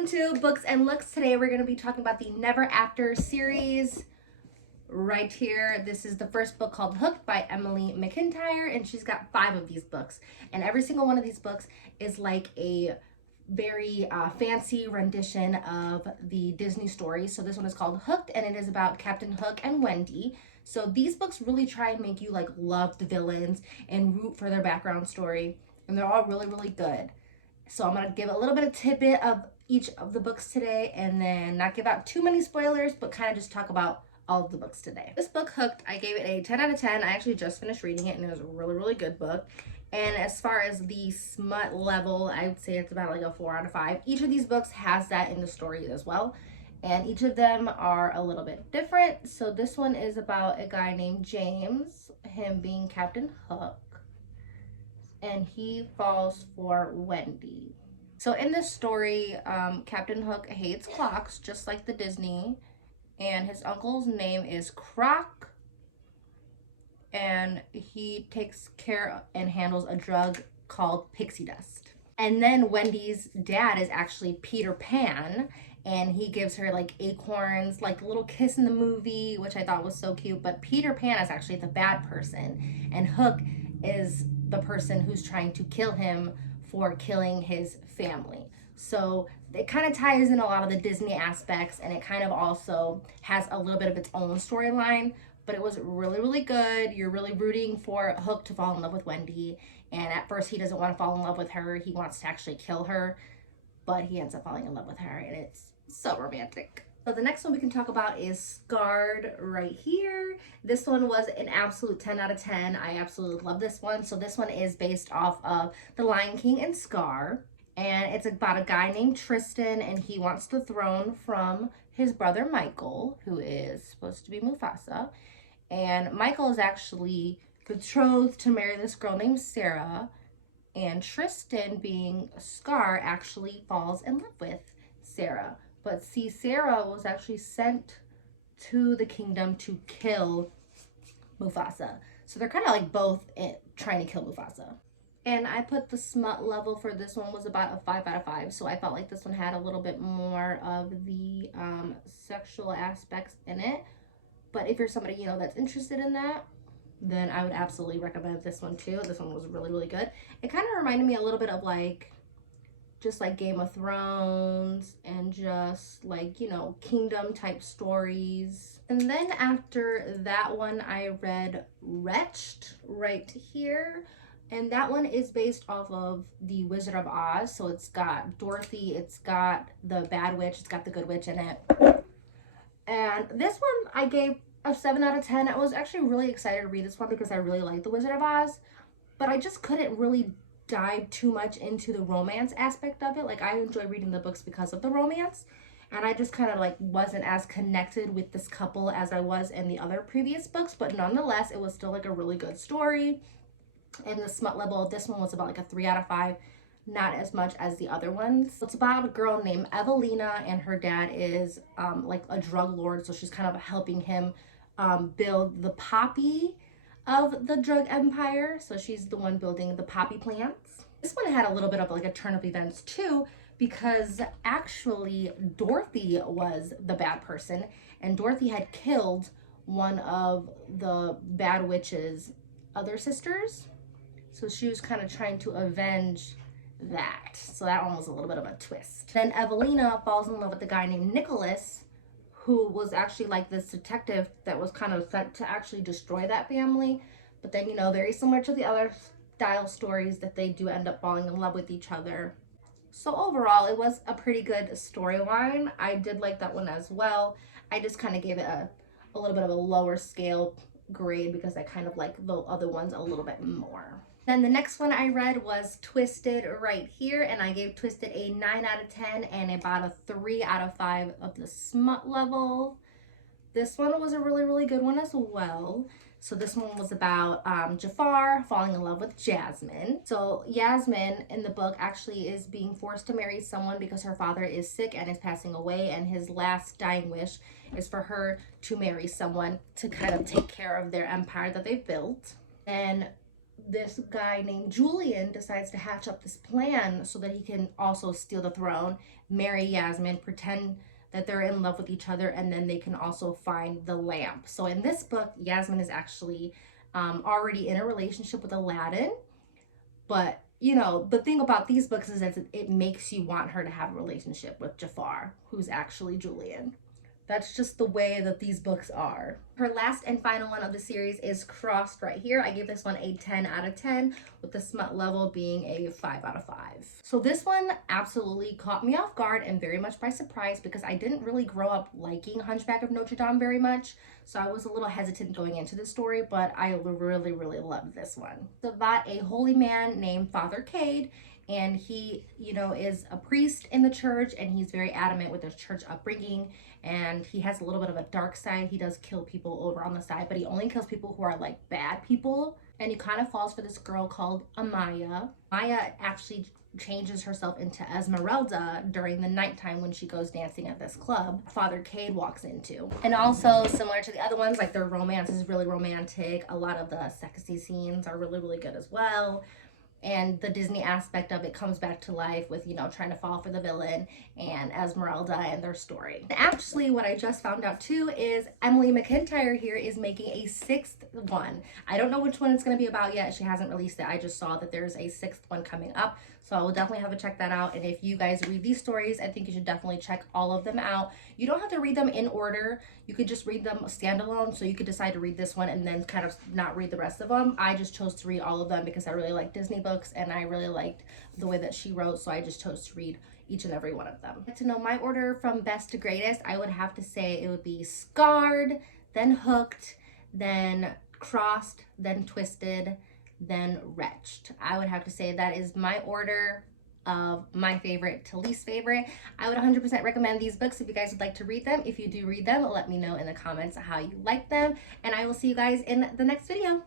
welcome to Books and Looks. Today we're going to be talking about the Never After series right here. This is the first book called Hooked by Emily McIntyre, and she's got 5 of these books. And every single one of these books is like a very fancy rendition of the Disney story. So this one is called Hooked, and it is about Captain Hook and Wendy. So these books really try and make you like love the villains and root for their background story, and they're all really, really good. So I'm going to give a little bit of tidbit of each of the books today, and then not give out too many spoilers, but kind of just talk about all of the books today. This book, Hooked, I gave it a 10 out of 10. I actually just finished reading it, and it was a really, really good book. And as far as the smut level, I would say it's about like a 4 out of 5. Each of these books has that in the story as well, and each of them are a little bit different. So this one is about a guy named James, him being Captain Hook, and he falls for Wendy. So in this story, Captain Hook hates clocks, just like the Disney, and his uncle's name is Croc, and he takes care and handles a drug called pixie dust. And then Wendy's dad is actually Peter Pan, and he gives her like acorns, like a little kiss in the movie, which I thought was so cute. But Peter Pan is actually the bad person, and Hook is the person who's trying to kill him for killing his family. So it kind of ties in a lot of the Disney aspects, and it kind of also has a little bit of its own storyline, but it was really, really good. You're really rooting for Hook to fall in love with Wendy, and at first he doesn't want to fall in love with her. He wants to actually kill her, but he ends up falling in love with her, and it's so romantic. So the next one we can talk about is Scarred right here. This one was an absolute 10 out of 10. I absolutely love this one. So this one is based off of The Lion King and Scar. And it's about a guy named Tristan, and he wants the throne from his brother Michael, who is supposed to be Mufasa. And Michael is actually betrothed to marry this girl named Sarah. And Tristan, being Scar, actually falls in love with Sarah. But see, Sarah was actually sent to the kingdom to kill Mufasa. So they're kind of like both trying to kill Mufasa. And I put the smut level for this one was about a 5 out of 5. So I felt like this one had a little bit more of the sexual aspects in it. But if you're somebody, you know, that's interested in that, then I would absolutely recommend this one too. This one was really, really good. It kind of reminded me a little bit of like, just like Game of Thrones and just like, you know, kingdom type stories. And then after that one, I read Wretched right here. And that one is based off of The Wizard of Oz. So it's got Dorothy, it's got the bad witch, it's got the good witch in it. And this one I gave a 7 out of 10. I was actually really excited to read this one because I really like The Wizard of Oz, but I just couldn't really dive too much into the romance aspect of it. Like, I enjoy reading the books because of the romance, and I just kind of like wasn't as connected with this couple as I was in the other previous books, but nonetheless it was still like a really good story. And the smut level of this one was about like a 3 out of 5, not as much as the other ones. It's about a girl named Evelina, and her dad is like a drug lord, so she's kind of helping him build the poppy of the drug empire. So she's the one building the poppy plants. This one had a little bit of like a turn of events too, because actually Dorothy was the bad person, and Dorothy had killed one of the bad witch's other sisters. So she was kind of trying to avenge that. So that one was a little bit of a twist. Then Evelina falls in love with the guy named Nicholas, who was actually like this detective that was kind of sent to actually destroy that family. But then, you know, very similar to the other style stories, that they do end up falling in love with each other. So overall, it was a pretty good storyline. I did like that one as well. I just kind of gave it a little bit of a lower scale grade because I kind of like the other ones a little bit more. Then the next one I read was Twisted right here, and I gave Twisted a 9 out of 10 and about a 3 out of 5 of the smut level. This one was a really, really good one as well. So this one was about Jafar falling in love with Jasmine. So Yasmin in the book actually is being forced to marry someone because her father is sick and is passing away, and his last dying wish is for her to marry someone to kind of take care of their empire that they've built. And this guy named Julian decides to hatch up this plan so that he can also steal the throne, marry Yasmin, pretend that they're in love with each other, and then they can also find the lamp. So in this book, Yasmin is actually already in a relationship with Aladdin. But, you know, the thing about these books is that it makes you want her to have a relationship with Jafar, who's actually Julian. That's just the way that these books are. Her last and final one of the series is Crossed right here. I gave this one a 10 out of 10 with the smut level being a 5 out of 5. So this one absolutely caught me off guard and very much by surprise because I didn't really grow up liking Hunchback of Notre Dame very much. So I was a little hesitant going into the story, but I really, really loved this one. It's about a holy man named Father Cade, and he, you know, is a priest in the church, and he's very adamant with his church upbringing, and he has a little bit of a dark side. He does kill people over on the side, but he only kills people who are like bad people. And he kind of falls for this girl called Amaya. Maya actually changes herself into Esmeralda during the nighttime when she goes dancing at this club Father Cade walks into. And also similar to the other ones, like their romance is really romantic. A lot of the sexy scenes are really, really good as well. And the Disney aspect of it comes back to life with, you know, trying to fall for the villain and Esmeralda and their story. Actually, what I just found out too is Emily McIntyre here is making a 6th one. I don't know which one it's going to be about yet. She hasn't released it. I just saw that there's a 6th one coming up. So I will definitely have to check that out. And if you guys read these stories, I think you should definitely check all of them out. You don't have to read them in order. You could just read them standalone. So you could decide to read this one and then kind of not read the rest of them. I just chose to read all of them because I really like Disney books and I really liked the way that she wrote. So I just chose to read each and every one of them. To know my order from best to greatest, I would have to say it would be Scarred, then Hooked, then Crossed, then Twisted, then Wretched. I would have to say that is my order of my favorite to least favorite. I would 100% recommend these books if you guys would like to read them. If you do read them, let me know in the comments how you like them, and I will see you guys in the next video.